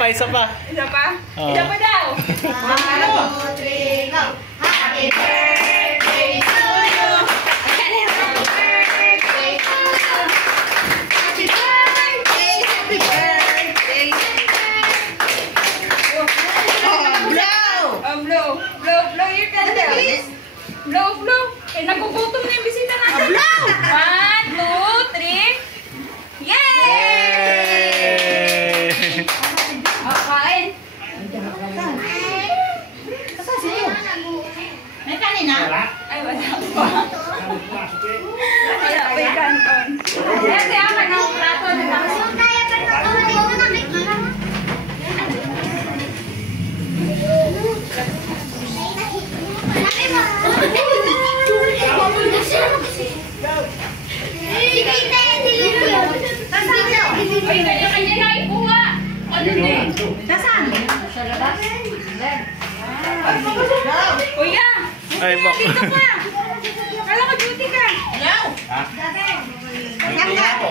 pa, isa pa. Isa pa? Oh. Isa pa daw. 1, 2, 3, go! Happy birthday to you! Happy birthday to you! Happy birthday! Happy birthday! Oh, blow! Oh, blow. Blow, blow your candle. Blow, blow. Eh, nagugutom na yung bisita natin. Blow! 1, 2, 3. Yay! Yay! Kain. May kanina? Ay, wala pa. Wala pa yung kanton. Kasi ako ng plato na lang. Ay, kanya-kanya na ikuha. Ano din? Nasaan? Sa labas? Kuya! Ay, bak. Dito ka! Kala ko duty ka! Hello? Ha? Hello?